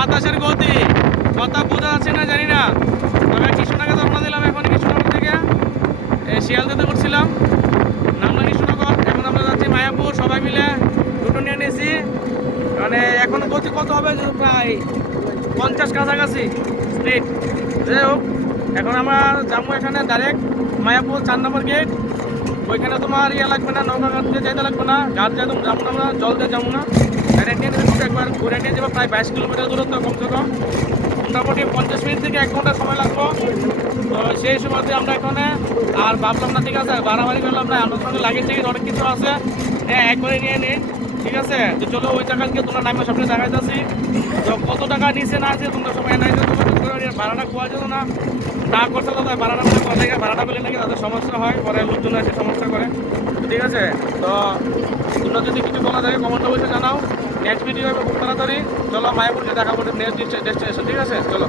বাতাসের গতি, কথা বোঝা যাচ্ছে না জানি না। তবে কৃষ্ণনগর রওনা দিলাম, এখন কৃষ্ণনগর থেকে শিয়ালদাতে করছিলাম, নামলাম কৃষ্ণনগর। এখন আমরা যাচ্ছি মায়াপুর, সবাই মিলে দুটো নিয়ে নিয়েছি। মানে এখন গতি কত হবে, প্রায় 50 কাছাকাছি স্পিড। যাই হোক, এখন আমরা যাবো এখানে ডাইরেক্ট মায়াপুর 4 নম্বর গেট। ওইখানে তোমার ইয়ে লাগবে না, নৌকা ঘাট দিয়ে যাইতে লাগবে না, ঘাট যাই তুমি যাবো না, আমরা জল দিয়ে যাবো না, ডাইরেক্ট নিয়ে নেবে। একবার ঘুরে নিয়ে যাবো, প্রায় 22 কিলোমিটার দূরত্ব কমসে কম, মোটামুটি 50 মিনিট থেকে 1 ঘন্টা সময় লাগবো। তো সেই সময়তে আমরা এখানে আর ভাবলাম না, ঠিক আছে বাড়াবাড়ি করলাম না, আমার সঙ্গে লাগেজ টেগেজ অনেক কিছু আছে, হ্যাঁ একবারে নিয়ে নিই, ঠিক আছে। তো চলো ওই জায়গায় গিয়ে তোমরা নামে সামনে দেখাইতেছি। তো কত টাকা নিচে না আছে তোমরা সবাই নাই, তোমার ভাড়াটা খোয়া যেত না, না করতে তো ভাড়াটা বলে কথা, ভাড়াটা বলে নাকি তাদের সমস্যা হয়, পরে লোকজন এসে সমস্যা করে, ঠিক আছে। তো তোমরা যদি কিছু বলা থাকে কমেন্ট বসে জানাও। নেক্সট ভিডিও হবে খুব তাড়াতাড়ি। চলো মায়াপুরকে দেখা করতে নেক্সট ডেস্টিনেশন, ঠিক আছে চলো।